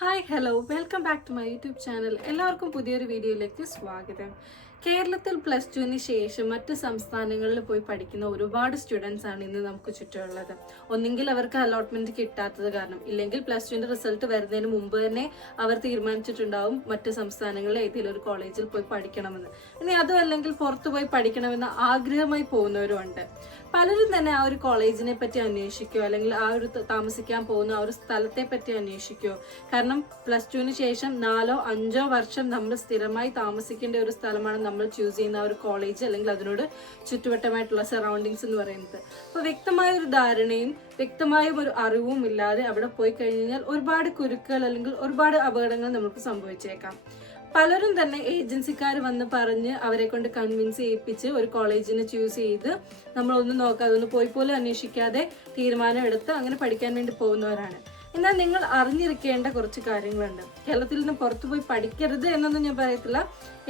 Hi hello welcome back to my YouTube channel. എല്ലാവർക്കും പുതിയൊരു വീഡിയോയിലേക്ക് സ്വാഗതം. കേരളത്തിൽ പ്ലസ് ടുവിന് ശേഷം മറ്റ് സംസ്ഥാനങ്ങളിൽ പോയി പഠിക്കുന്ന ഒരുപാട് സ്റ്റുഡൻസ് ആണ് ഇന്ന് നമുക്ക് ചുറ്റുമുള്ളത്. ഒന്നെങ്കിൽ അവർക്ക് അലോട്ട്മെന്റ് കിട്ടാത്തത് കാരണം, ഇല്ലെങ്കിൽ പ്ലസ് ടുവിന്റെ റിസൾട്ട് വരുന്നതിന് മുമ്പ് തന്നെ അവർ തീരുമാനിച്ചിട്ടുണ്ടാവും മറ്റ് സംസ്ഥാനങ്ങളിൽ ഏതെങ്കിലും ഒരു കോളേജിൽ പോയി പഠിക്കണമെന്ന്. ഇനി അതും അല്ലെങ്കിൽ പുറത്തു പോയി പഠിക്കണമെന്ന് ആഗ്രഹമായി പോകുന്നവരും ഉണ്ട്. പലരും തന്നെ ആ ഒരു കോളേജിനെ പറ്റി അന്വേഷിക്കുകയോ അല്ലെങ്കിൽ ആ ഒരു താമസിക്കാൻ പോകുന്ന ആ ഒരു സ്ഥലത്തെ പറ്റി അന്വേഷിക്കുകയോ. കാരണം പ്ലസ് ടുവിന് ശേഷം 4-5 വർഷം നമ്മൾ സ്ഥിരമായി താമസിക്കേണ്ട ഒരു സ്ഥലമാണ് നമ്മൾ ചൂസ് ചെയ്യുന്ന ആ ഒരു കോളേജ് അല്ലെങ്കിൽ അതിനോട് ചുറ്റുവട്ടമായിട്ടുള്ള സറൗണ്ടിങ്സ് എന്ന് പറയുന്നത്. അപ്പോൾ വ്യക്തമായ ഒരു ധാരണയും വ്യക്തമായ ഒരു അറിവും ഇല്ലാതെ അവിടെ പോയി കഴിഞ്ഞാൽ ഒരുപാട് കുരുക്കുകൾ അല്ലെങ്കിൽ ഒരുപാട് അപകടങ്ങൾ നമുക്ക് സംഭവിച്ചേക്കാം. പലരും തന്നെ ഏജൻസിക്കാർ വന്ന് പറഞ്ഞ് അവരെ കൊണ്ട് കൺവിൻസ് ചെയ്യിപ്പിച്ച് ഒരു കോളേജിനെ ചൂസ് ചെയ്ത് നമ്മളൊന്നും നോക്കാതെ ഒന്ന് പോയി പോലും അന്വേഷിക്കാതെ തീരുമാനം എടുത്ത് അങ്ങനെ പഠിക്കാൻ വേണ്ടി പോകുന്നവരാണ്. എന്നാൽ നിങ്ങൾ അറിഞ്ഞിരിക്കേണ്ട കുറച്ച് കാര്യങ്ങളുണ്ട്. കേരളത്തിൽ നിന്ന് പുറത്തു പോയി പഠിക്കരുത് എന്നൊന്നും ഞാൻ പറയത്തില്ല.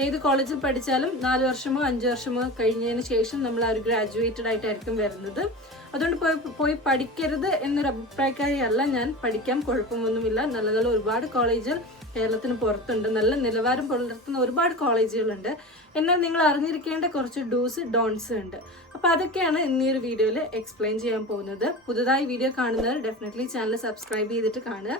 ഏത് കോളേജിൽ പഠിച്ചാലും 4 വർഷമോ 5 വർഷമോ കഴിഞ്ഞതിന് ശേഷം നമ്മൾ ആ ഒരു ഗ്രാജുവേറ്റഡ് ആയിട്ടായിരിക്കും വരുന്നത്. അതുകൊണ്ട് പോയി പഠിക്കരുത് എന്നൊരു അഭിപ്രായക്കാരിയല്ല ഞാൻ. പഠിക്കാം, കുഴപ്പമൊന്നുമില്ല. നല്ല നല്ല ഒരുപാട് കോളേജുകൾ കേരളത്തിന് പുറത്തുണ്ട്. നല്ല നിലവാരം പുലർത്തുന്ന ഒരുപാട് കോളേജുകളുണ്ട്. എന്നാൽ നിങ്ങൾ അറിഞ്ഞിരിക്കേണ്ട കുറച്ച് ഡൂസ് ഡോൺസ് ഉണ്ട്. അപ്പൊ അതൊക്കെയാണ് ഇന്നീ ഒരു വീഡിയോയിൽ എക്സ്പ്ലെയിൻ ചെയ്യാൻ പോകുന്നത്. പുതുതായി വീഡിയോ കാണുന്നവർ ഡെഫിനറ്റ്ലി ചാനൽ സബ്സ്ക്രൈബ് ചെയ്തിട്ട് കാണുക.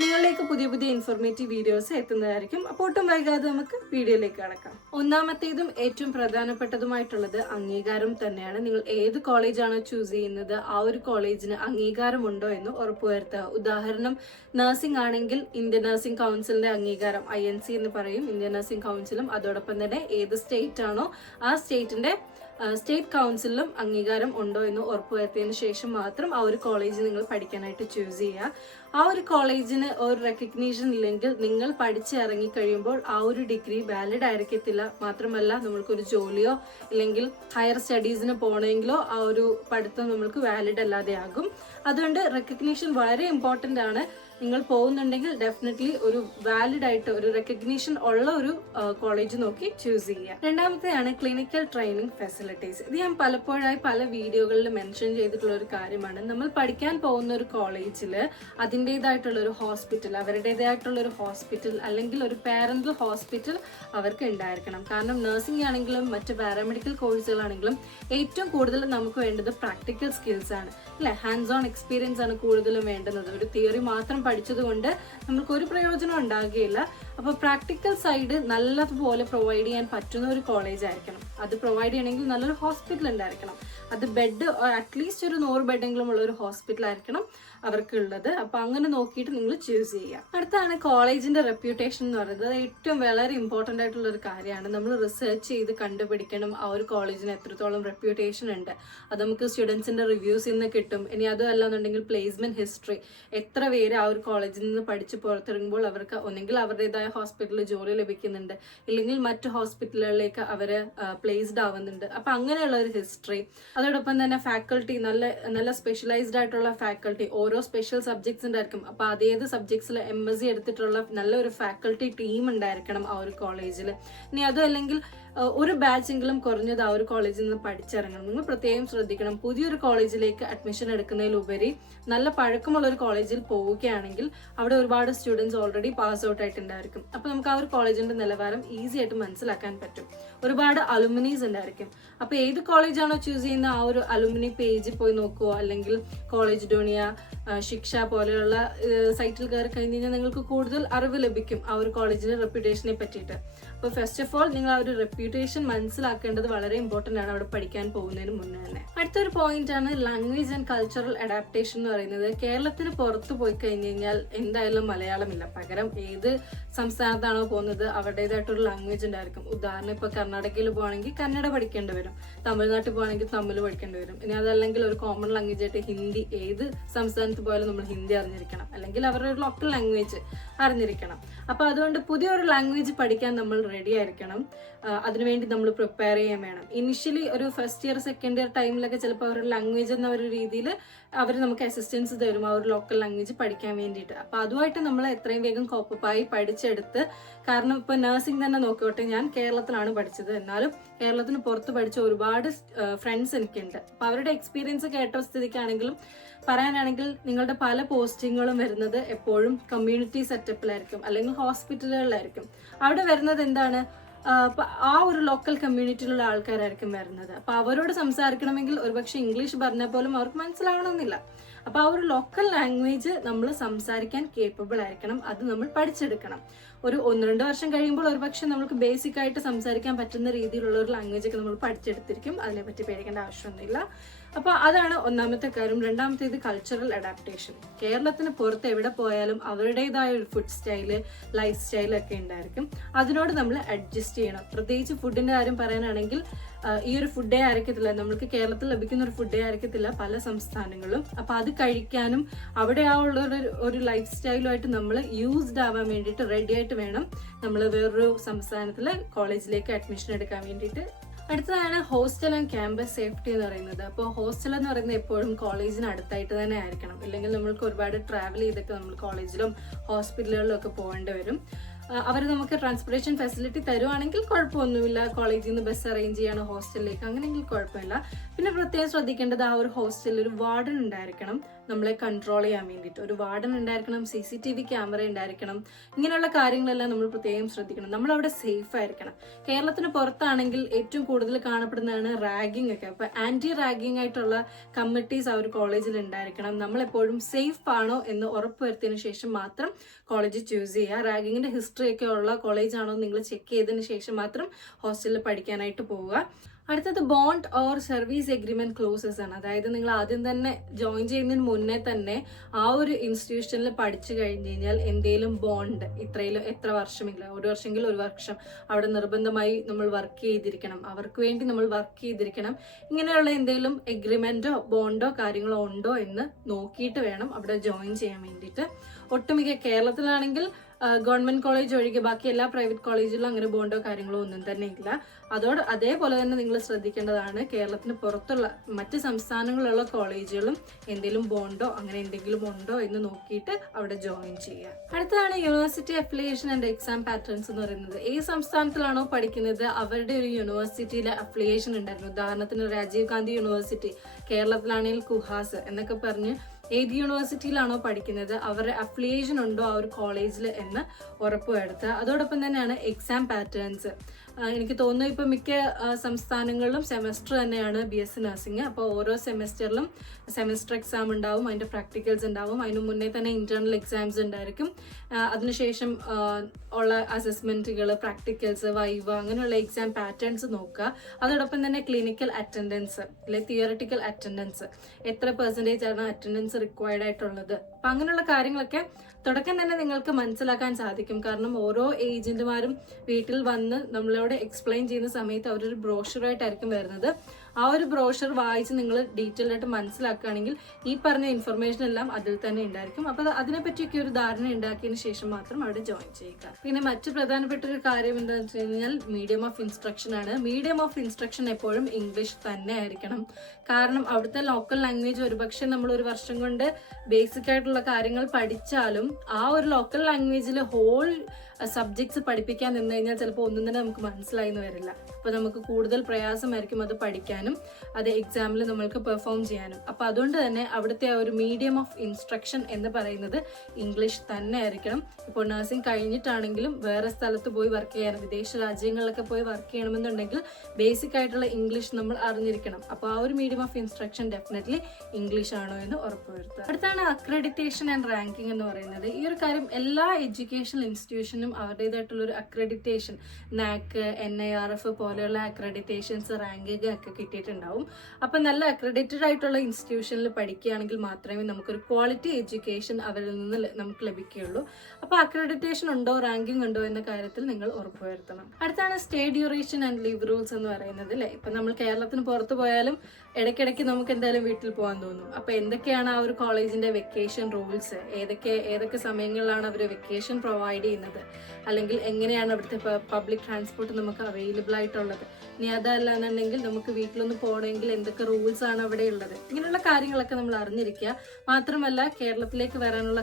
നിങ്ങളിലേക്ക് പുതിയ പുതിയ ഇൻഫോർമേറ്റീവ് വീഡിയോസ് എത്തുന്നതായിരിക്കും. അപ്പോൾ ഒട്ടും വൈകാതെ നമുക്ക് വീഡിയോയിലേക്ക് കടക്കാം. ഒന്നാമത്തേതും ഏറ്റവും പ്രധാനപ്പെട്ടതുമായിട്ടുള്ളത് അംഗീകാരം തന്നെയാണ്. നിങ്ങൾ ഏത് കോളേജാണോ ചൂസ് ചെയ്യുന്നത് ആ ഒരു കോളേജിന് അംഗീകാരം ഉണ്ടോ എന്ന് ഉറപ്പുവരുത്തുക. ഉദാഹരണം, നഴ്സിംഗ് ആണെങ്കിൽ ഇന്ത്യൻ നഴ്സിംഗ് കൗൺസിലിന്റെ അംഗീകാരം INC എന്ന് പറയും. ഇന്ത്യൻ നഴ്സിംഗ് കൗൺസിലും അതോടൊപ്പം തന്നെ ഏത് സ്റ്റേറ്റ് ആണോ ആ സ്റ്റേറ്റിന്റെ സ്റ്റേറ്റ് കൗൺസിലും അംഗീകാരം ഉണ്ടോ എന്ന് ഉറപ്പുവരുത്തിയതിനു ശേഷം മാത്രം ആ ഒരു കോളേജ് നിങ്ങൾ പഠിക്കാനായിട്ട് ചൂസ് ചെയ്യുക. ആ ഒരു കോളേജിന് ഒരു റെക്കഗ്നീഷൻ ഇല്ലെങ്കിൽ നിങ്ങൾ പഠിച്ചിറങ്ങി കഴിയുമ്പോൾ ആ ഒരു ഡിഗ്രി വാലിഡ് ആയിരിക്കത്തില്ല. മാത്രമല്ല നമ്മൾക്കൊരു ജോലിയോ അല്ലെങ്കിൽ ഹയർ സ്റ്റഡീസിന് പോകണമെങ്കിലോ ആ ഒരു പഠിത്തം നമ്മൾക്ക് വാലിഡ് അല്ലാതെ ആകും. അതുകൊണ്ട് റെക്കഗ്നീഷൻ വളരെ ഇമ്പോർട്ടൻ്റ് ആണ്. നിങ്ങൾ പോകുന്നുണ്ടെങ്കിൽ ഡെഫിനറ്റ്ലി ഒരു വാലിഡ് ആയിട്ട് ഒരു റെക്കഗ്നീഷൻ ഉള്ള ഒരു കോളേജ് നോക്കി ചൂസ് ചെയ്യുക. രണ്ടാമത്തെയാണ് ക്ലിനിക്കൽ ട്രെയിനിങ് ഫെസിലിറ്റീസ്. ഇത് ഞാൻ പലപ്പോഴായി പല വീഡിയോകളിൽ മെൻഷൻ ചെയ്തിട്ടുള്ള ഒരു കാര്യമാണ്. നമ്മൾ പഠിക്കാൻ പോകുന്ന ഒരു കോളേജിൽ അതിൻ്റെതായിട്ടുള്ള ഒരു ഹോസ്പിറ്റൽ, അവരുടേതായിട്ടുള്ള ഒരു ഹോസ്പിറ്റൽ അല്ലെങ്കിൽ ഒരു പാരന്റൽ ഹോസ്പിറ്റൽ അവർക്ക് ഉണ്ടായിരിക്കണം. കാരണം നഴ്സിംഗ് ആണെങ്കിലും മറ്റ് പാരാമെഡിക്കൽ കോഴ്സുകളാണെങ്കിലും ഏറ്റവും കൂടുതൽ നമുക്ക് വേണ്ടത് പ്രാക്ടിക്കൽ സ്കിൽസ് ആണ്, അല്ലെ? ഹാൻഡ്സ് ഓൺ എക്സ്പീരിയൻസ് ആണ് കൂടുതലും വേണ്ടുന്നത്. ഒരു തിയറി മാത്രം പഠിച്ചത് കൊണ്ട് നമുക്ക് ഒരു പ്രയോജനം ഉണ്ടാകുകയില്ല. അപ്പോൾ പ്രാക്ടിക്കൽ സൈഡ് നല്ലതുപോലെ പ്രൊവൈഡ് ചെയ്യാൻ പറ്റുന്ന ഒരു കോളേജ് ആയിരിക്കണം. അത് പ്രൊവൈഡ് ചെയ്യണമെങ്കിൽ നല്ലൊരു ഹോസ്പിറ്റൽ ഉണ്ടായിരിക്കണം. അത് ബെഡ് അറ്റ്ലീസ്റ്റ് ഒരു 100 ബെഡെങ്കിലും ഉള്ള ഒരു ഹോസ്പിറ്റൽ ആയിരിക്കണം അവർക്ക് ഉള്ളത്. അപ്പൊ അങ്ങനെ നോക്കിയിട്ട് നിങ്ങൾ ചൂസ് ചെയ്യുക. അടുത്താണ് കോളേജിന്റെ റെപ്യൂട്ടേഷൻ എന്ന് പറയുന്നത്. ഏറ്റവും വളരെ ഇമ്പോർട്ടൻ്റ് ആയിട്ടുള്ള ഒരു കാര്യമാണ്. നമ്മൾ റിസർച്ച് ചെയ്ത് കണ്ടുപിടിക്കണം ആ ഒരു കോളേജിന് എത്രത്തോളം റെപ്യൂട്ടേഷൻ ഉണ്ട്. അത് നമുക്ക് സ്റ്റുഡൻസിന്റെ റിവ്യൂസിൽ നിന്ന് കിട്ടും. ഇനി അതുമല്ല എന്നുണ്ടെങ്കിൽ പ്ലേസ്മെന്റ് ഹിസ്റ്ററി, എത്ര പേര് ആ ഒരു കോളേജിൽ നിന്ന് പഠിച്ച് പുറത്തിറങ്ങുമ്പോൾ അവർക്ക് ഒന്നെങ്കിൽ അവരുടേതായ ഹോസ്പിറ്റലിൽ ജോലി ലഭിക്കുന്നുണ്ട്, ഇല്ലെങ്കിൽ മറ്റു ഹോസ്പിറ്റലുകളിലേക്ക് അവര് പ്ലേസ്ഡ് ആവുന്നുണ്ട്. അപ്പൊ അങ്ങനെയുള്ള ഒരു ഹിസ്റ്ററി. അതോടൊപ്പം തന്നെ ഫാക്കൾട്ടി, നല്ല നല്ല സ്പെഷ്യലൈസ്ഡ് ആയിട്ടുള്ള ഫാക്കൾട്ടി. ഓരോ സ്പെഷ്യൽ സബ്ജക്ട്സ് ഉണ്ടായിരിക്കും. അപ്പൊ അതേത് സബ്ജക്ട്സിൽ MSc എടുത്തിട്ടുള്ള നല്ലൊരു ഫാക്കൾട്ടി ടീം ഉണ്ടായിരിക്കണം ആ ഒരു കോളേജിൽ. ഇനി അതും അല്ലെങ്കിൽ ഒരു ബാച്ചെങ്കിലും കുറഞ്ഞത് ആ ഒരു കോളേജിൽ നിന്ന് പഠിച്ചിറങ്ങണം. നിങ്ങൾ പ്രത്യേകം ശ്രദ്ധിക്കണം. പുതിയൊരു കോളേജിലേക്ക് അഡ്മിഷൻ എടുക്കുന്നതിലുപരി നല്ല പഴക്കമുള്ള ഒരു കോളേജിൽ പോവുകയാണെങ്കിൽ അവിടെ ഒരുപാട് സ്റ്റുഡൻസ് ഓൾറെഡി പാസ് ഔട്ട് ആയിട്ടുണ്ടായിരിക്കും. അപ്പൊ നമുക്ക് ആ ഒരു കോളേജിന്റെ നിലവാരം ഈസി ആയിട്ട് മനസ്സിലാക്കാൻ പറ്റും. ഒരുപാട് അലുമിനീസ് ഉണ്ടായിരിക്കും. അപ്പൊ ഏത് കോളേജാണോ ചൂസ് ചെയ്യുന്ന ആ ഒരു അലുമിനി പേജിൽ പോയി നോക്കുക, അല്ലെങ്കിൽ കോളേജ് ഡോണിയ, ശിക്ഷ പോലെയുള്ള സൈറ്റിൽ കയറി കഴിഞ്ഞ് കഴിഞ്ഞാൽ നിങ്ങൾക്ക് കൂടുതൽ അറിവ് ലഭിക്കും ആ ഒരു കോളേജിന്റെ റെപ്യൂട്ടേഷനെ പറ്റിയിട്ട്. അപ്പോൾ ഫസ്റ്റ് ഓഫ് ഓൾ നിങ്ങൾ ആ ഒരു റെപ്യൂട്ടേഷൻ മനസ്സിലാക്കേണ്ടത് വളരെ ഇമ്പോർട്ടൻ്റ് ആണ് അവിടെ പഠിക്കാൻ പോകുന്നതിന് മുന്നേ തന്നെ. അടുത്തൊരു പോയിന്റ് ആണ് ലാംഗ്വേജ് ആൻഡ് കൾച്ചറൽ അഡാപ്റ്റേഷൻ എന്ന് പറയുന്നത്. കേരളത്തിന് പുറത്ത് പോയി കഴിഞ്ഞ് കഴിഞ്ഞാൽ എന്തായാലും മലയാളമില്ല. പകരം ഏത് സംസ്ഥാനത്താണോ പോകുന്നത് അവരുടേതായിട്ടൊരു ലാംഗ്വേജ് ഉണ്ടായിരിക്കും. ഉദാഹരണം, ഇപ്പോൾ കർണാടകയിൽ പോകണമെങ്കിൽ കന്നഡ പഠിക്കേണ്ടി വരും, തമിഴ്നാട്ടിൽ പോകണമെങ്കിൽ തമിഴ് പഠിക്കേണ്ടി വരും. ഇനി അതല്ലെങ്കിൽ ഒരു കോമൺ ലാംഗ്വേജ് ആയിട്ട് ഹിന്ദി, ഏത് സംസ്ഥാനത്ത് പോയാലും നമ്മൾ ഹിന്ദി അറിഞ്ഞിരിക്കണം, അല്ലെങ്കിൽ അവരുടെ ഒരു ലോക്കൽ ലാംഗ്വേജ് അറിഞ്ഞിരിക്കണം. അപ്പൊ അതുകൊണ്ട് പുതിയൊരു ലാംഗ്വേജ് പഠിക്കാൻ നമ്മൾ റെഡി ആയിരിക്കണം. അതിനുവേണ്ടി നമ്മൾ പ്രിപ്പയർ ചെയ്യാൻ വേണം. ഇനിഷ്യലി ഒരു ഫസ്റ്റ് ഇയർ സെക്കൻഡ് ഇയർ ടൈമിലൊക്കെ ചിലപ്പോൾ അവരുടെ ലാംഗ്വേജ് എന്ന ഒരു രീതിയിൽ അവർ നമുക്ക് അസിസ്റ്റൻസ് തരും ആ ഒരു ലോക്കൽ ലാംഗ്വേജ് പഠിക്കാൻ വേണ്ടിയിട്ട്. അപ്പോൾ അതുമായിട്ട് നമ്മൾ എത്രയും വേഗം കോപ്പപ്പായി പഠിച്ചെടുത്ത്, കാരണം ഇപ്പോൾ നഴ്സിംഗ് തന്നെ നോക്കിക്കോട്ടെ, ഞാൻ കേരളത്തിലാണ് പഠിച്ചത്, എന്നാലും കേരളത്തിന് പുറത്ത് പഠിച്ച ഒരുപാട് ഫ്രണ്ട്സ് എനിക്കുണ്ട്. അപ്പോൾ അവരുടെ എക്സ്പീരിയൻസ് കേട്ട സ്ഥിതിക്കാണെങ്കിലും പറയാനാണെങ്കിൽ നിങ്ങളുടെ പല പോസ്റ്റിങ്ങുകളും വരുന്നത് എപ്പോഴും കമ്മ്യൂണിറ്റി സെറ്റപ്പിലായിരിക്കും അല്ലെങ്കിൽ ഹോസ്പിറ്റലുകളിലായിരിക്കും. അവിടെ വരുന്നത് എന്താണ്, ആ ഒരു ലോക്കൽ കമ്മ്യൂണിറ്റിയിലുള്ള ആൾക്കാരായിരിക്കും വരുന്നത്. അപ്പോൾ അവരോട് സംസാരിക്കണമെങ്കിൽ ഒരുപക്ഷെ ഇംഗ്ലീഷ് പറഞ്ഞാൽ പോലും അവർക്ക് മനസ്സിലാവണമെന്നില്ല. അപ്പോൾ ആ ഒരു ലോക്കൽ ലാംഗ്വേജ് നമ്മൾ സംസാരിക്കാൻ കേപ്പബിൾ ആയിരിക്കണം, അത് നമ്മൾ പഠിച്ചെടുക്കണം. ഒരു 1-2 വർഷം കഴിയുമ്പോൾ ഒരുപക്ഷെ നമുക്ക് ബേസിക് ആയിട്ട് സംസാരിക്കാൻ പറ്റുന്ന രീതിയിലുള്ള ഒരു ലാംഗ്വേജ് ഒക്കെ നമ്മൾ പഠിച്ചെടുത്തിരിക്കും. അതിനെപ്പറ്റി പേടിക്കേണ്ട ആവശ്യമൊന്നുമില്ല. അപ്പോൾ അതാണ് ഒന്നാമത്തെ കാര്യം. രണ്ടാമത്തേത് കൾച്ചറൽ അഡാപ്റ്റേഷൻ. കേരളത്തിന് പുറത്ത് എവിടെ പോയാലും അവരുടേതായ ഒരു ഫുഡ് സ്റ്റൈല്, ലൈഫ് സ്റ്റൈലൊക്കെ ഉണ്ടായിരിക്കും. അതിനോട് നമ്മൾ അഡ്ജസ്റ്റ് ചെയ്യണം. പ്രത്യേകിച്ച് ഫുഡിന്റെ കാര്യം പറയാനാണെങ്കിൽ ഈ ഒരു ഫുഡേ ആയിരിക്കത്തില്ല, നമ്മൾക്ക് കേരളത്തിൽ ലഭിക്കുന്ന ഒരു ഫുഡേ ആയിരിക്കത്തില്ല പല സംസ്ഥാനങ്ങളിലും. അപ്പൊ അത് കഴിക്കാനും അവിടെ ആ ഉള്ള ഒരു ലൈഫ് സ്റ്റൈലുമായിട്ട് നമ്മൾ യൂസ്ഡ് ആവാൻ വേണ്ടിയിട്ട് റെഡി ആയിട്ട് വേണം നമ്മൾ വേറൊരു സംസ്ഥാനത്തിലെ കോളേജിലേക്ക് അഡ്മിഷൻ എടുക്കാൻ വേണ്ടിയിട്ട്. അടുത്തതാണ് ഹോസ്റ്റൽ ആൻഡ് ക്യാമ്പസ് സേഫ്റ്റി എന്ന് പറയുന്നത്. അപ്പോൾ ഹോസ്റ്റൽ എന്ന് പറയുന്നത് എപ്പോഴും കോളേജിന് അടുത്തായിട്ട് തന്നെ ആയിരിക്കണം, ഇല്ലെങ്കിൽ നമ്മൾക്ക് ഒരുപാട് ട്രാവൽ ചെയ്തൊക്കെ നമ്മൾ കോളേജിലും ഹോസ്പിറ്റലുകളിലും ഒക്കെ പോകേണ്ടി വരും. അവർ നമുക്ക് ട്രാൻസ്പോർട്ടേഷൻ ഫെസിലിറ്റി തരുവാണെങ്കിൽ കുഴപ്പമൊന്നുമില്ല, കോളേജിൽ നിന്ന് ബസ് അറേഞ്ച് ചെയ്യണം ഹോസ്റ്റലിലേക്ക്, അങ്ങനെയെങ്കിൽ കുഴപ്പമില്ല. പിന്നെ പ്രത്യേകം ശ്രദ്ധിക്കേണ്ടത് ആ ഒരു ഹോസ്റ്റലിൽ ഒരു വാർഡൻ ഉണ്ടായിരിക്കണം നമ്മളെ കൺട്രോൾ ചെയ്യാൻ വേണ്ടിയിട്ട്. ഒരു വാർഡൻ ഉണ്ടായിരിക്കണം, CCTV ക്യാമറ ഉണ്ടായിരിക്കണം. ഇങ്ങനെയുള്ള കാര്യങ്ങളെല്ലാം നമ്മൾ പ്രത്യേകം ശ്രദ്ധിക്കണം. നമ്മളവിടെ സേഫ് ആയിരിക്കണം. കേരളത്തിന് പുറത്താണെങ്കിൽ ഏറ്റവും കൂടുതൽ കാണപ്പെടുന്നതാണ് റാഗിങ് ഒക്കെ. അപ്പോൾ ആന്റി റാഗിങ് ആയിട്ടുള്ള കമ്മിറ്റീസ് ആ ഒരു കോളേജിൽ ഉണ്ടായിരിക്കണം. നമ്മളെപ്പോഴും സേഫ് ആണോ എന്ന് ഉറപ്പുവരുത്തിയതിനു ശേഷം മാത്രം കോളേജ് ചൂസ് ചെയ്യുക. റാഗിങ്ങിന്റെ ഹിസ്റ്ററി ഒക്കെ ഉള്ള കോളേജ് ആണോ നിങ്ങൾ ചെക്ക് ചെയ്തതിന് ശേഷം മാത്രം ഹോസ്റ്റലിൽ പഠിക്കാനായിട്ട് പോവുക. അടുത്തത് bond or service agreement clauses ആണ്. അതായത് നിങ്ങൾ ആദ്യം തന്നെ ജോയിൻ ചെയ്യുന്നതിന് മുന്നേ തന്നെ ആ ഒരു ഇൻസ്റ്റിറ്റ്യൂഷനിൽ പഠിച്ചു കഴിഞ്ഞ് കഴിഞ്ഞാൽ എന്തെങ്കിലും ബോണ്ട്, എത്ര വർഷമെങ്കിലും, 1 വർഷമെങ്കിലും 1 വർഷം അവിടെ നിർബന്ധമായി നമ്മൾ വർക്ക് ചെയ്തിരിക്കണം, അവർക്ക് വേണ്ടി നമ്മൾ വർക്ക് ചെയ്തിരിക്കണം. ഇങ്ങനെയുള്ള എന്തെങ്കിലും എഗ്രിമെന്റോ ബോണ്ടോ കാര്യങ്ങളോ ഉണ്ടോ എന്ന് നോക്കിയിട്ട് വേണം അവിടെ ജോയിൻ ചെയ്യാൻ വേണ്ടിയിട്ട്. ഒട്ടുമിക്ക കേരളത്തിലാണെങ്കിൽ ഗവൺമെന്റ് കോളേജ് ഒഴികെ ബാക്കി എല്ലാ പ്രൈവറ്റ് കോളേജിലും അങ്ങനെ ബോണ്ടോ കാര്യങ്ങളോ ഒന്നും തന്നെ ഇല്ല. അതേപോലെ തന്നെ നിങ്ങൾ ശ്രദ്ധിക്കേണ്ടതാണ് കേരളത്തിന് പുറത്തുള്ള മറ്റ് സംസ്ഥാനങ്ങളിലുള്ള കോളേജുകളും എന്തെങ്കിലും ബോണ്ടോ അങ്ങനെ എന്തെങ്കിലും ഉണ്ടോ എന്ന് നോക്കിയിട്ട് അവിടെ ജോയിൻ ചെയ്യുക. അടുത്തതാണ് university affiliation and exam patterns എന്ന് പറയുന്നത്. ഏത് സംസ്ഥാനത്തിലാണോ പഠിക്കുന്നത് അവരുടെ ഒരു യൂണിവേഴ്സിറ്റിയിലെ അഫിലിയേഷൻ ഉണ്ടായിരുന്നു. ഉദാഹരണത്തിന് രാജീവ് ഗാന്ധി യൂണിവേഴ്സിറ്റി, കേരളത്തിലാണെങ്കിൽ കുഹാസ് എന്നൊക്കെ പറഞ്ഞ് ഏത് യൂണിവേഴ്സിറ്റിയിലാണോ പഠിക്കുന്നത് അവരുടെ അഫിലിയേഷൻ ഉണ്ടോ ആ ഒരു കോളേജിൽ എന്ന് ഉറപ്പുവരുത്തുക. അതോടൊപ്പം തന്നെയാണ് എക്സാം പാറ്റേൺസ്. എനിക്ക് തോന്നുന്നു ഇപ്പം മിക്ക സംസ്ഥാനങ്ങളിലും സെമസ്റ്റർ തന്നെയാണ് BSc നഴ്സിംഗ്. അപ്പോൾ ഓരോ സെമസ്റ്ററിലും സെമസ്റ്റർ എക്സാം ഉണ്ടാവും, അതിൻ്റെ പ്രാക്ടിക്കൽസ് ഉണ്ടാവും. അതിന് മുന്നേ തന്നെ ഇന്റേണൽ എക്സാംസ് ഉണ്ടായിരിക്കും. അതിനുശേഷം ഉള്ള അസസ്മെന്റുകൾ, പ്രാക്ടിക്കൽസ്, വൈവ, അങ്ങനെയുള്ള എക്സാം പാറ്റേൺസ് നോക്കുക. അതോടൊപ്പം തന്നെ ക്ലിനിക്കൽ അറ്റൻഡൻസ് അല്ലെ തിയറട്ടിക്കൽ അറ്റൻഡൻസ്, എത്ര പെർസെൻറ്റേജ് ആണ് അറ്റൻഡൻസ് റിക്വയർഡ് ആയിട്ടുള്ളത്. അപ്പം അങ്ങനെയുള്ള കാര്യങ്ങളൊക്കെ തുടക്കം തന്നെ നിങ്ങൾക്ക് മനസ്സിലാക്കാൻ സാധിക്കും. കാരണം ഓരോ ഏജന്റുമാരും വീട്ടിൽ വന്ന് നമ്മളോട് എക്സ്പ്ലെയിൻ ചെയ്യുന്ന സമയത്ത് അവരൊരു ബ്രോഷറായിട്ടായിരിക്കും വരുന്നത്. ആ ഒരു ബ്രോഷർ വായിച്ച് നിങ്ങൾ ഡീറ്റെയിൽ ആയിട്ട് മനസ്സിലാക്കുകയാണെങ്കിൽ ഈ പറഞ്ഞ ഇൻഫർമേഷൻ എല്ലാം അതിൽ തന്നെ ഉണ്ടായിരിക്കും. അപ്പോൾ അതിനെപ്പറ്റിയൊക്കെ ഒരു ധാരണ ഉണ്ടാക്കിയതിന് ശേഷം മാത്രം അവിടെ ജോയിൻ ചെയ്യുക. പിന്നെ മറ്റു പ്രധാനപ്പെട്ട ഒരു കാര്യം എന്താണെന്ന് വെച്ച് കഴിഞ്ഞാൽ മീഡിയം ഓഫ് ഇൻസ്ട്രക്ഷൻ ആണ്. മീഡിയം ഓഫ് ഇൻസ്ട്രക്ഷൻ എപ്പോഴും ഇംഗ്ലീഷ് തന്നെ ആയിരിക്കണം. കാരണം അവിടുത്തെ ലോക്കൽ ലാംഗ്വേജ് ഒരുപക്ഷെ നമ്മൾ 1 വർഷം കൊണ്ട് ബേസിക് ആയിട്ടുള്ള കാര്യങ്ങൾ പഠിച്ചാലും ആ ഒരു ലോക്കൽ ലാംഗ്വേജിൽ ഹോൾ സബ്ജക്ട്സ് പഠിപ്പിക്കാൻ നിന്ന് കഴിഞ്ഞാൽ ചിലപ്പോൾ ഒന്നും തന്നെ നമുക്ക് മനസ്സിലായി എന്ന് വരില്ല. അപ്പോൾ നമുക്ക് കൂടുതൽ പ്രയാസമായിരിക്കും അത് പഠിക്കാനും അത് എക്സാമിൽ നമ്മൾക്ക് പെർഫോം ചെയ്യാനും. അപ്പോൾ അതുകൊണ്ട് തന്നെ അവിടുത്തെ ആ ഒരു മീഡിയം ഓഫ് ഇൻസ്ട്രക്ഷൻ എന്ന് പറയുന്നത് ഇംഗ്ലീഷ് തന്നെ ആയിരിക്കണം. ഇപ്പോൾ നഴ്സിംഗ് കഴിഞ്ഞിട്ടാണെങ്കിലും വേറെ സ്ഥലത്ത് പോയി വർക്ക് ചെയ്യാനും വിദേശ രാജ്യങ്ങളിലൊക്കെ പോയി വർക്ക് ചെയ്യണമെന്നുണ്ടെങ്കിൽ ബേസിക് ആയിട്ടുള്ള ഇംഗ്ലീഷ് നമ്മൾ അറിഞ്ഞിരിക്കണം. അപ്പോൾ ആ ഒരു medium of instruction definitely English ആണോ എന്ന് ഉറപ്പുവരുത്തുക. അടുത്താണ് അക്രഡിറ്റേഷൻ ആൻഡ് റാങ്കിങ് എന്ന് പറയുന്നത്. ഈ ഒരു കാര്യം എല്ലാ എഡ്യൂക്കേഷണൽ ഇൻസ്റ്റിറ്റ്യൂഷനും അവരുടേതായിട്ടുള്ള ഒരു അക്രഡിറ്റേഷൻ, NAAC, NIRF പോലെയുള്ള അക്രഡിറ്റേഷൻസ്, റാങ്കിങ് ഒക്കെ കിട്ടിയിട്ടുണ്ടാവും. അപ്പം നല്ല അക്രഡിറ്റഡ് ആയിട്ടുള്ള ഇൻസ്റ്റിറ്റ്യൂഷനിൽ പഠിക്കുകയാണെങ്കിൽ മാത്രമേ നമുക്കൊരു ക്വാളിറ്റി എഡ്യൂക്കേഷൻ അവരിൽ നിന്ന് നമുക്ക് ലഭിക്കുകയുള്ളൂ. അപ്പോൾ അക്രഡിറ്റേഷൻ ഉണ്ടോ, റാങ്കിങ് ഉണ്ടോ എന്ന കാര്യത്തിൽ നിങ്ങൾ ഉറപ്പുവരുത്തണം. അടുത്താണ് stay duration and leave rules എന്ന് പറയുന്നത് അല്ലേ. ഇപ്പം നമ്മൾ കേരളത്തിന് പുറത്ത് പോയാലും ഇടയ്ക്കിടയ്ക്ക് നമുക്ക് എന്തായാലും വീട്ടിൽ പോകാൻ തോന്നും. അപ്പോൾ എന്തൊക്കെയാണ് ആ ഒരു കോളേജിന്റെ വെക്കേഷൻ റൂൾസ്, ഏതൊക്കെ സമയങ്ങളിലാണ് അവർ വെക്കേഷൻ പ്രൊവൈഡ് ചെയ്യുന്നത്, അല്ലെങ്കിൽ എങ്ങനെയാണ് അവിടുത്തെ പബ്ലിക് ട്രാൻസ്പോർട്ട് നമുക്ക് അവൈലബിൾ ആയിട്ടുള്ളത്, ഇനി അതല്ല എന്നുണ്ടെങ്കിൽ നമുക്ക് വീട്ടിലൊന്ന് പോകണമെങ്കിൽ എന്തൊക്കെ റൂൾസ് ആണ് അവിടെ ഉള്ളത്, ഇങ്ങനെയുള്ള കാര്യങ്ങളൊക്കെ നമ്മൾ അറിഞ്ഞിരിക്കുക. മാത്രമല്ല കേരളത്തിലേക്ക് വരാനുള്ള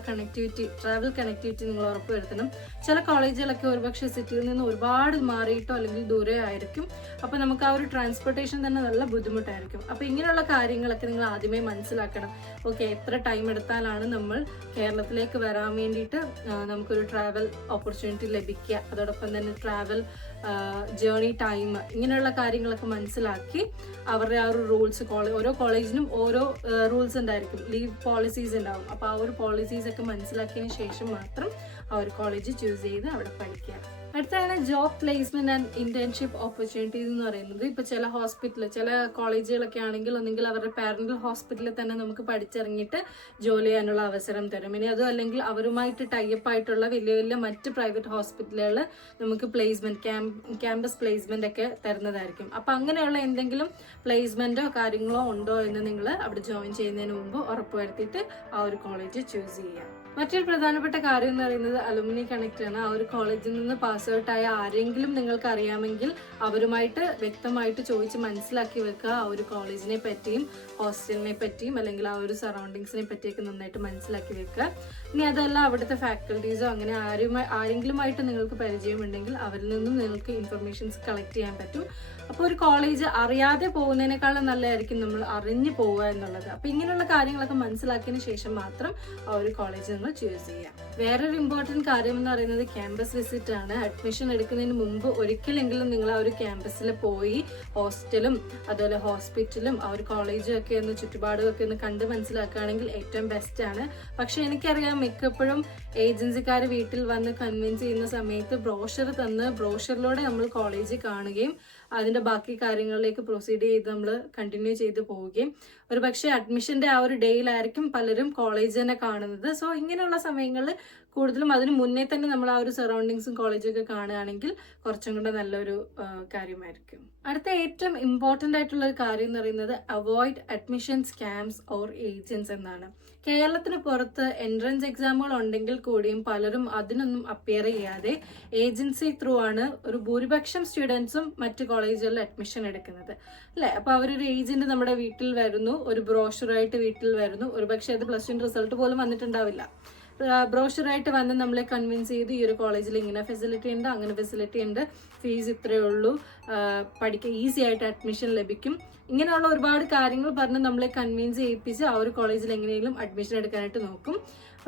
ട്രാവൽ കണക്ടിവിറ്റി നിങ്ങൾ ഉറപ്പുവരുത്തണം. ചില കോളേജുകളൊക്കെ ഒരുപക്ഷെ സിറ്റിയിൽ നിന്ന് ഒരുപാട് മാറിയിട്ടോ അല്ലെങ്കിൽ ദൂരെ ആയിരിക്കും. അപ്പോൾ നമുക്ക് ആ ഒരു ട്രാൻസ്പോർട്ടേഷൻ തന്നെ നല്ല ബുദ്ധിമുട്ടായിരിക്കും. അപ്പോൾ ഇങ്ങനെയുള്ള കാര്യങ്ങളൊക്കെ നിങ്ങൾ ആദ്യമേ മനസ്സിലാക്കണം. ഓക്കെ, എത്ര ടൈം എടുത്താലാണ് നമ്മൾ കേരളത്തിലേക്ക് വരാൻ വേണ്ടിയിട്ട് നമുക്കൊരു ട്രാവൽ ഓപ്പർച്യൂണിറ്റി ലഭിക്കുക, അതോടൊപ്പം തന്നെ ട്രാവൽ ജേർണി ടൈം, ഇങ്ങനെയുള്ള കാര്യങ്ങളൊക്കെ മനസ്സിലാക്കി അവരുടെ ആ ഒരു റൂൾസ്, ഓരോ കോളേജിനും ഓരോ റൂൾസ് ഉണ്ടായിരിക്കും, ലീവ് പോളിസീസ് ഉണ്ടാവും. അപ്പോൾ ആ ഒരു പോളിസീസ് ഒക്കെ മനസ്സിലാക്കിയതിന് ശേഷം മാത്രം ആ ഒരു കോളേജ് ചൂസ് ചെയ്ത് അവിടെ പഠിക്കുക. അടുത്താണ് job placement and internship opportunities എന്ന് പറയുന്നത്. ഇപ്പോൾ ചില കോളേജുകളൊക്കെ ആണെങ്കിൽ ഒന്നെങ്കിൽ അവരുടെ പാരന്റൽ ഹോസ്പിറ്റലിൽ തന്നെ നമുക്ക് പഠിച്ചിറങ്ങിയിട്ട് ജോലി ചെയ്യാനുള്ള അവസരം തരും. ഇനി അതും അല്ലെങ്കിൽ അവരുമായിട്ട് ടൈപ്പ് ആയിട്ടുള്ള വലിയ മറ്റ് പ്രൈവറ്റ് ഹോസ്പിറ്റലുകൾ നമുക്ക് പ്ലേസ്മെന്റ് ക്യാമ്പസ് പ്ലേസ്മെന്റ് ഒക്കെ തരുന്നതായിരിക്കും. അപ്പം അങ്ങനെയുള്ള എന്തെങ്കിലും പ്ലേസ്മെന്റോ കാര്യങ്ങളോ ഉണ്ടോ എന്ന് നിങ്ങൾ അവിടെ ജോയിൻ ചെയ്യുന്നതിന് മുമ്പ് ഉറപ്പുവരുത്തിയിട്ട് ആ ഒരു കോളേജ് ചൂസ് ചെയ്യുക. മറ്റൊരു പ്രധാനപ്പെട്ട കാര്യം എന്ന് പറയുന്നത് അലുമിനി കണക്ട് ആണ്. ആ ഒരു കോളേജിൽ നിന്ന് പാസ് ഔട്ട് ആയ ആരെങ്കിലും നിങ്ങൾക്ക് അറിയാമെങ്കിൽ അവരുമായിട്ട് വ്യക്തമായിട്ട് ചോദിച്ച് മനസ്സിലാക്കി വെക്കുക. ആ ഒരു കോളേജിനെ പറ്റിയും ഹോസ്റ്റലിനെ പറ്റിയും അല്ലെങ്കിൽ ആ ഒരു സറൗണ്ടിങ്സിനെ പറ്റിയൊക്കെ നന്നായിട്ട് മനസ്സിലാക്കി വെക്കുക. ഇനി അതല്ല അവിടുത്തെ ഫാക്കൽറ്റീസോ അങ്ങനെ ആരെങ്കിലുമായിട്ട് നിങ്ങൾക്ക് പരിചയമുണ്ടെങ്കിൽ അവരിൽ നിന്നും നിങ്ങൾക്ക് ഇൻഫർമേഷൻസ് കളക്ട് ചെയ്യാൻ പറ്റും. അപ്പോൾ ഒരു കോളേജ് അറിയാതെ പോകുന്നതിനേക്കാളും നല്ലതായിരിക്കും നമ്മൾ അറിഞ്ഞു പോവുക എന്നുള്ളത്. അപ്പോൾ ഇങ്ങനെയുള്ള കാര്യങ്ങളൊക്കെ മനസ്സിലാക്കിയതിന് ശേഷം മാത്രം ആ ഒരു കോളേജ് നിങ്ങൾ ചൂസ് ചെയ്യാം. വേറൊരു ഇമ്പോർട്ടൻറ്റ് കാര്യം എന്ന് പറയുന്നത് ക്യാമ്പസ് വിസിറ്റ് ആണ്. അഡ്മിഷൻ എടുക്കുന്നതിന് മുമ്പ് ഒരിക്കലെങ്കിലും നിങ്ങൾ ആ ഒരു ക്യാമ്പസിൽ പോയി ഹോസ്റ്റലും അതുപോലെ ഹോസ്പിറ്റലും ആ ഒരു കോളേജും ഒക്കെ ഒന്ന് ചുറ്റുപാടും ഒക്കെ ഒന്ന് കണ്ട് മനസ്സിലാക്കുകയാണെങ്കിൽ ഏറ്റവും ബെസ്റ്റ് ആണ്. പക്ഷെ എനിക്കറിയാം മിക്കപ്പോഴും ഏജൻസിക്കാർ വീട്ടിൽ വന്ന് കൺവിൻസ് ചെയ്യുന്ന സമയത്ത് ബ്രോഷർ തന്ന് ബ്രോഷറിലൂടെ നമ്മൾ കോളേജ് കാണുകയും അതിൻ്റെ ബാക്കി കാര്യങ്ങളിലേക്ക് പ്രൊസീഡ് ചെയ്ത് നമ്മൾ കണ്ടിന്യൂ ചെയ്ത് പോവുകയും ഒരു പക്ഷേ അഡ്മിഷൻ്റെ ആ ഒരു ഡേയിലായിരിക്കും പലരും കോളേജ് തന്നെ കാണുന്നത്. സോ ഇങ്ങനെയുള്ള സമയങ്ങളിൽ കൂടുതലും അതിന് മുന്നേ തന്നെ നമ്മൾ ആ ഒരു സറൗണ്ടിങ്സും കോളേജൊക്കെ കാണുകയാണെങ്കിൽ കുറച്ചും കൂടെ നല്ലൊരു കാര്യമായിരിക്കും. അടുത്ത ഏറ്റവും ഇമ്പോർട്ടൻ്റ് ആയിട്ടുള്ള ഒരു കാര്യം എന്ന് പറയുന്നത് avoid admission scams or agents എന്നാണ്. കേരളത്തിന് പുറത്ത് എൻട്രൻസ് എക്സാമുകൾ ഉണ്ടെങ്കിൽ കൂടിയും പലരും അതിനൊന്നും അപ്പിയർ ചെയ്യാതെ ഏജൻസി ത്രൂ ആണ് ഒരു ഭൂരിപക്ഷം സ്റ്റുഡൻസും മറ്റ് കോളേജുകളിൽ അഡ്മിഷൻ എടുക്കുന്നത് അല്ലേ. അപ്പോൾ അവരൊരു ഏജന്റ് നമ്മുടെ വീട്ടിൽ വരുന്നു, ഒരു ബ്രോഷറായിട്ട് വീട്ടിൽ വരുന്നു, ഒരു പക്ഷേ അത് +1 റിസൾട്ട് പോലും വന്നിട്ടുണ്ടാവില്ല. ബ്രോഷറായിട്ട് വന്ന് നമ്മളെ കൺവിൻസ് ചെയ്ത് ഈ ഒരു കോളേജിൽ ഇങ്ങനെ ഫെസിലിറ്റി ഉണ്ട്, അങ്ങനെ ഫെസിലിറ്റി ഉണ്ട്, ഫീസ് ഇത്രയേ ഉള്ളൂ, പഠിക്കാൻ ഈസി ആയിട്ട് അഡ്മിഷൻ ലഭിക്കും, ഇങ്ങനെയുള്ള ഒരുപാട് കാര്യങ്ങൾ പറഞ്ഞ് നമ്മളെ കൺവിൻസ് ചെയ്യിപ്പിച്ച് ആ ഒരു കോളേജിൽ എങ്ങനെയെങ്കിലും അഡ്മിഷൻ എടുക്കാനായിട്ട് നോക്കും.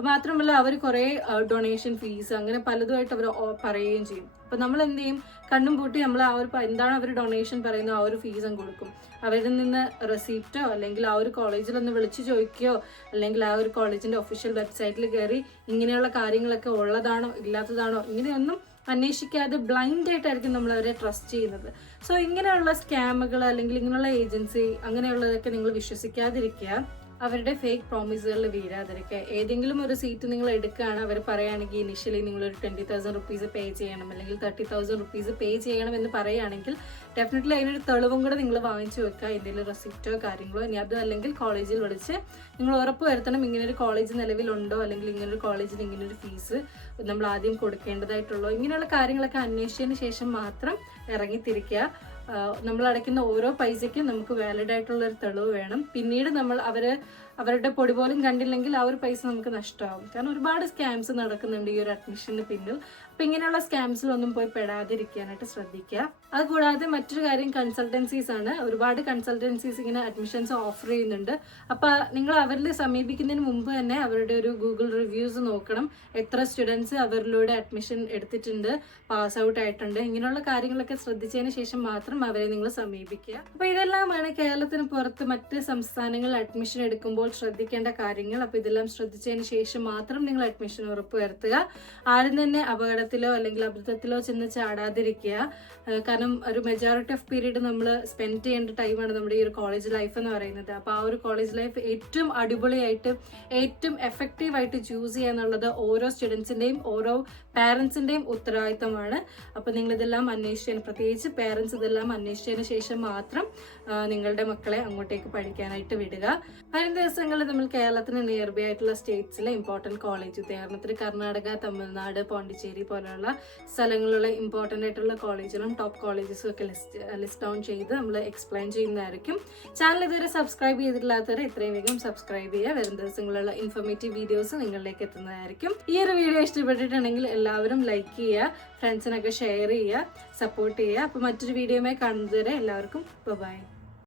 മാത്രമല്ല അവർ കുറേ ഡൊണേഷൻ ഫീസ് അങ്ങനെ പലതുമായിട്ട് അവർ പറയുകയും ചെയ്യും. അപ്പം നമ്മൾ എന്ത് ചെയ്യും, കണ്ണും പൂട്ടി നമ്മൾ ആ ഒരു എന്താണ് അവർ ഡൊണേഷൻ പറയുന്നത് ആ ഒരു ഫീസും കൊടുക്കും. അവരിൽ നിന്ന് റെസീപ്റ്റോ അല്ലെങ്കിൽ ആ ഒരു കോളേജിൽ ഒന്ന് വിളിച്ചു ചോദിക്കുകയോ അല്ലെങ്കിൽ ആ ഒരു കോളേജിന്റെ ഒഫീഷ്യൽ വെബ്സൈറ്റിൽ കയറി ഇങ്ങനെയുള്ള കാര്യങ്ങളൊക്കെ ഉള്ളതാണോ ഇല്ലാത്തതാണോ ഇങ്ങനെയൊന്നും അന്വേഷിക്കാതെ ബ്ലൈൻഡ് ആയിട്ടായിരിക്കും നമ്മൾ അവരെ ട്രസ്റ്റ് ചെയ്യുന്നത്. സോ ഇങ്ങനെയുള്ള സ്കാമുകൾ അല്ലെങ്കിൽ ഇങ്ങനെയുള്ള ഏജൻസി അങ്ങനെയുള്ളതൊക്കെ നിങ്ങൾ വിശ്വസിക്കാതിരിക്കുക. അവരുടെ ഫേക്ക് പ്രോമിസുകളിൽ വീഴാതിരിക്കുക. ഏതെങ്കിലും ഒരു സീറ്റ് നിങ്ങൾ എടുക്കുകയാണ്, അവർ പറയുകയാണെങ്കിൽ ഇനിഷ്യലി നിങ്ങളൊരു 20,000 റുപ്പീസ് പേ ചെയ്യണം അല്ലെങ്കിൽ 30,000 റുപ്പീസ് പേ ചെയ്യണം എന്ന് പറയുകയാണെങ്കിൽ ഡെഫിനറ്റ്ലി അതിനൊരു തെളിവും കൂടെ നിങ്ങൾ വാങ്ങിച്ചു വെക്കുക, എന്തെങ്കിലും റെസിപ്റ്റോ കാര്യങ്ങളോ. ഇനി അതും അല്ലെങ്കിൽ കോളേജിൽ വിളിച്ച് നിങ്ങൾ ഉറപ്പ് വരുത്തണം ഇങ്ങനൊരു കോളേജ് നിലവിലുണ്ടോ അല്ലെങ്കിൽ ഇങ്ങനൊരു കോളേജിന് ഇങ്ങനൊരു ഫീസ് നമ്മൾ ആദ്യം കൊടുക്കേണ്ടതായിട്ടുള്ളൂ. ഇങ്ങനെയുള്ള കാര്യങ്ങളൊക്കെ അന്വേഷിച്ചതിന് ശേഷം മാത്രം ഇറങ്ങിത്തിരിക്കുക. നമ്മൾ അടയ്ക്കുന്ന ഓരോ പൈസയ്ക്കും നമുക്ക് വാലിഡ് ആയിട്ടുള്ളൊരു തെളിവ് വേണം. പിന്നീട് നമ്മൾ അവരുടെ പൊടി പോലും കണ്ടില്ലെങ്കിൽ ആ ഒരു പൈസ നമുക്ക് നഷ്ടമാകും. കാരണം ഒരുപാട് സ്കാംസ് നടക്കുന്നുണ്ട് ഈ ഒരു അഡ്മിഷന് പിന്നിൽ. അപ്പം ഇങ്ങനെയുള്ള സ്കാംസിലൊന്നും പോയി പെടാതിരിക്കാനായിട്ട് ശ്രദ്ധിക്കുക. അതുകൂടാതെ മറ്റൊരു കാര്യം കൺസൾട്ടൻസീസ് ആണ്. ഒരുപാട് കൺസൾട്ടൻസീസ് ഇങ്ങനെ അഡ്മിഷൻസ് ഓഫർ ചെയ്യുന്നുണ്ട്. അപ്പം നിങ്ങൾ അവരിൽ സമീപിക്കുന്നതിന് മുമ്പ് തന്നെ അവരുടെ ഒരു ഗൂഗിൾ റിവ്യൂസ് നോക്കണം. എത്ര സ്റ്റുഡൻസ് അവരിലൂടെ അഡ്മിഷൻ എടുത്തിട്ടുണ്ട്, പാസ് ഔട്ട് ആയിട്ടുണ്ട്, ഇങ്ങനെയുള്ള കാര്യങ്ങളൊക്കെ ശ്രദ്ധിച്ചതിന് ശേഷം മാത്രം അവരെ നിങ്ങൾ സമീപിക്കുക. അപ്പോൾ ഇതെല്ലാമാണ് കേരളത്തിന് പുറത്ത് മറ്റ് സംസ്ഥാനങ്ങളിൽ അഡ്മിഷൻ എടുക്കുമ്പോൾ ചെയ്യുമ്പോൾ ശ്രദ്ധിക്കേണ്ട കാര്യങ്ങൾ. അപ്പോൾ ഇതെല്ലാം ശ്രദ്ധിച്ചതിന് ശേഷം മാത്രം നിങ്ങൾ അഡ്മിഷൻ ഉറപ്പുവരുത്തുക. ആരും തന്നെ അപകടത്തിലോ അല്ലെങ്കിൽ അബദ്ധത്തിലോ ചെന്ന് ചാടാതിരിക്കുക. കാരണം ഒരു മെജോറിറ്റി ഓഫ് പീരീഡ് നമ്മൾ സ്പെൻഡ് ചെയ്യേണ്ട ടൈമാണ് നമ്മുടെ ഈ ഒരു കോളേജ് ലൈഫ് എന്ന് പറയുന്നത്. അപ്പോൾ ആ ഒരു കോളേജ് ലൈഫ് ഏറ്റവും അടിപൊളിയായിട്ട് ഏറ്റവും എഫക്റ്റീവായിട്ട് ചൂസ് ചെയ്യുക എന്നുള്ളത് ഓരോ സ്റ്റുഡൻസിൻ്റെയും ഓരോ പാരൻസിൻ്റെയും ഉത്തരവാദിത്തമാണ്. അപ്പോൾ നിങ്ങളിതെല്ലാം അന്വേഷിച്ചതിന്, പ്രത്യേകിച്ച് പാരൻസ് ഇതെല്ലാം അന്വേഷിച്ചതിന് ശേഷം മാത്രം നിങ്ങളുടെ മക്കളെ അങ്ങോട്ടേക്ക് പഠിക്കാനായിട്ട് വിടുക. വരും ദിവസങ്ങളിൽ നമ്മൾ കേരളത്തിന് നിയർ ബൈ ആയിട്ടുള്ള സ്റ്റേറ്റ്സിലെ ഇമ്പോർട്ടൻറ്റ് കോളേജ്, ഉദാഹരണത്തിന് കർണാടക, തമിഴ്നാട്, പോണ്ടിച്ചേരി പോലെയുള്ള സ്ഥലങ്ങളിലുള്ള ഇമ്പോർട്ടൻ്റ് ആയിട്ടുള്ള കോളേജുകളും ടോപ്പ് കോളേജസും ഒക്കെ ലിസ്റ്റ് ഡൗൺ ചെയ്ത് നമ്മൾ എക്സ്പ്ലെയിൻ ചെയ്യുന്നതായിരിക്കും. ചാനൽ ഇതുവരെ സബ്സ്ക്രൈബ് ചെയ്തിട്ടില്ലാത്തവരെ എത്രയും വേഗം സബ്സ്ക്രൈബ് ചെയ്യുക. വരും ദിവസങ്ങളിലുള്ള ഇൻഫോർമേറ്റീവ് വീഡിയോസ് നിങ്ങളിലേക്ക് എത്തുന്നതായിരിക്കും. ഈ ഒരു വീഡിയോ ഇഷ്ടപ്പെട്ടിട്ടുണ്ടെങ്കിൽ എല്ലാവരും ലൈക്ക് ചെയ്യുക, ഫ്രണ്ട്സിനൊക്കെ ഷെയർ ചെയ്യുക, സപ്പോർട്ട് ചെയ്യുക. അപ്പോൾ മറ്റൊരു വീഡിയോയുമായി കാണുന്നതുവരെ എല്ലാവർക്കും ബൈ.